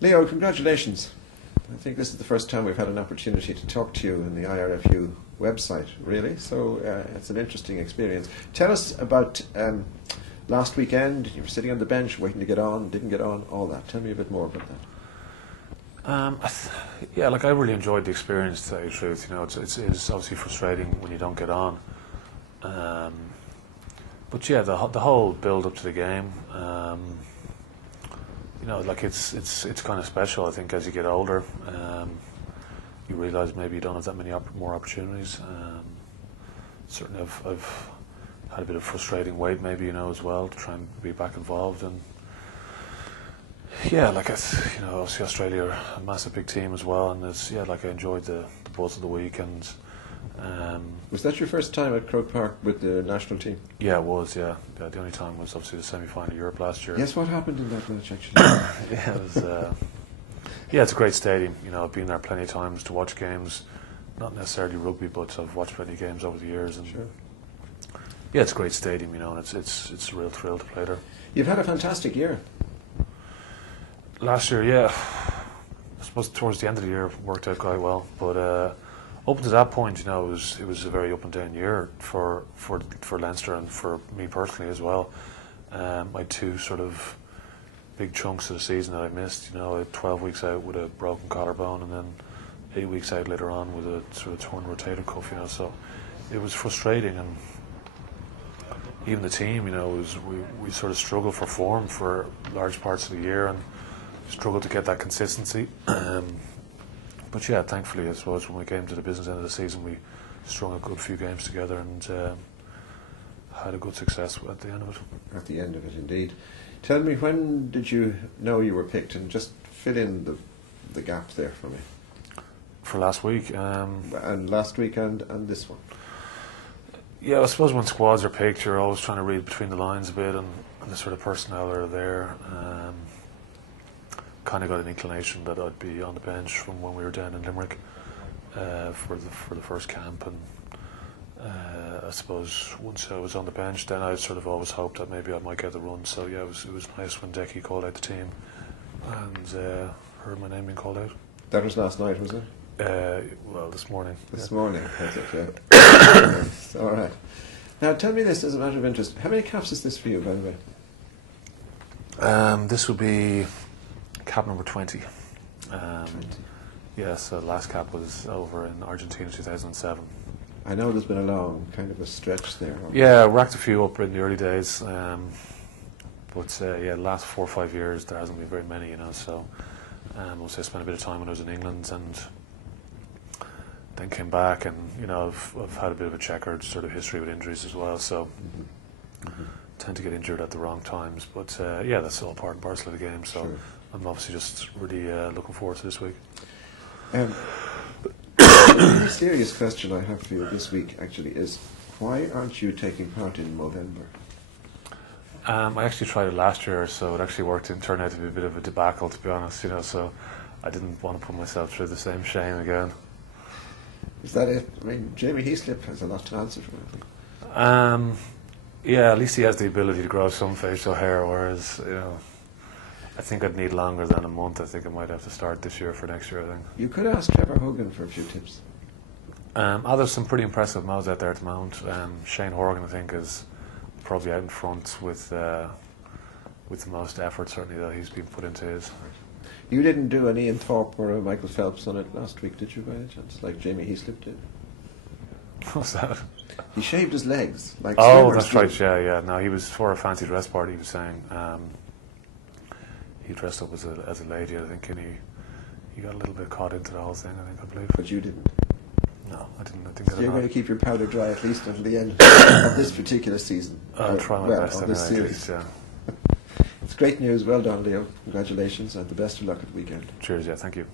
Leo, congratulations. I think this is the first time we've had an opportunity to talk to you in the IRFU website, really, so it's an interesting experience. Tell us about last weekend. You were sitting on the bench waiting to get on, didn't get on, all that. Tell me a bit more about that. Yeah, like I really enjoyed the experience, to tell you the truth. You know, it's obviously frustrating when you don't get on. But yeah, the whole build up to the game, you know, like it's kind of special. I think as you get older, you realise maybe you don't have that many more opportunities. Certainly, I've had a bit of frustrating wait, maybe, you know, as well, to try and be back involved. And yeah, like you know, obviously Australia are a massive big team as well, and like I enjoyed the buzz of the week. And was that your first time at Croke Park with the national team? Yeah, it was. Yeah, the only time was obviously the semi-final of Europe last year. Yes, what happened in that match actually? Yeah, it was. Yeah, it's a great stadium. You know, I've been there plenty of times to watch games, not necessarily rugby, but I've watched plenty of games over the years. And sure. Yeah, it's a great stadium. You know, and it's a real thrill to play there. You've had a fantastic year. Last year, yeah, I suppose towards the end of the year it worked out quite well, but up to that point, you know, it was a very up and down year for Leinster and for me personally as well. I had two sort of big chunks of the season that I missed. You know, I had 12 weeks out with a broken collarbone, and then 8 weeks out later on with a sort of torn rotator cuff. You know, so it was frustrating, and even the team, you know, we sort of struggled for form for large parts of the year and struggled to get that consistency. But yeah, thankfully, I suppose when we came to the business end of the season, we strung a good few games together and had a good success at the end of it. At the end of it, indeed. Tell me, when did you know you were picked, and just fill in the gap there for me. For last week. And last week and this one. Yeah, I suppose when squads are picked, you're always trying to read between the lines a bit, and the sort of personnel that are there. Kind of got an inclination that I'd be on the bench from when we were down in Limerick for the first camp, and I suppose once I was on the bench, then I sort of always hoped that maybe I might get the run. So yeah, it was nice when Decky called out the team and heard my name being called out. That was last night, was it? Well, this morning. This morning, that's it, yeah. All right. Now, tell me this as a matter of interest. How many caps is this for you, by the way? This would be cap number 20. 20. Yeah, so the last cap was over in Argentina 2007. I know there's been a long kind of a stretch there. Yeah, racked a few up in the early days. But yeah, the last 4 or 5 years there hasn't been very many, you know, so also I spent a bit of time when I was in England and then came back, and you know, I've had a bit of a checkered sort of history with injuries as well, so tend to get injured at the wrong times, but yeah, that's all part and parcel of the game, so sure. I'm obviously just really looking forward to this week. A very serious question I have for you this week actually is, why aren't you taking part in Movember? I actually tried it last year, so it actually turned out to be a bit of a debacle, to be honest, you know, so I didn't want to put myself through the same shame again. Is that it? I mean, Jamie Heaslip has a lot to answer for, I think. Yeah, at least he has the ability to grow some facial hair, whereas, you know, I think I'd need longer than a month. I think I might have to start this year for next year, I think. You could ask Trevor Hogan for a few tips. There's some pretty impressive mows out there at the moment. Shane Horgan, I think, is probably out in front with the most effort, certainly, that he's been put into his. You didn't do an Ian Thorpe or a Michael Phelps on it last week, did you, by any chance? Like Jamie Heaslip did? What's that? He shaved his legs. Like that's right, yeah. No, he was for a fancy dress party, he was saying. He dressed up as a lady, I think, and he got a little bit caught into the whole thing, I believe. But you didn't? No, I didn't. So you're going to keep your powder dry at least until the end of this particular season? I'll try my best anyway, at least, yeah. It's great news. Well done, Leo. Congratulations, and the best of luck at the weekend. Cheers, yeah, thank you.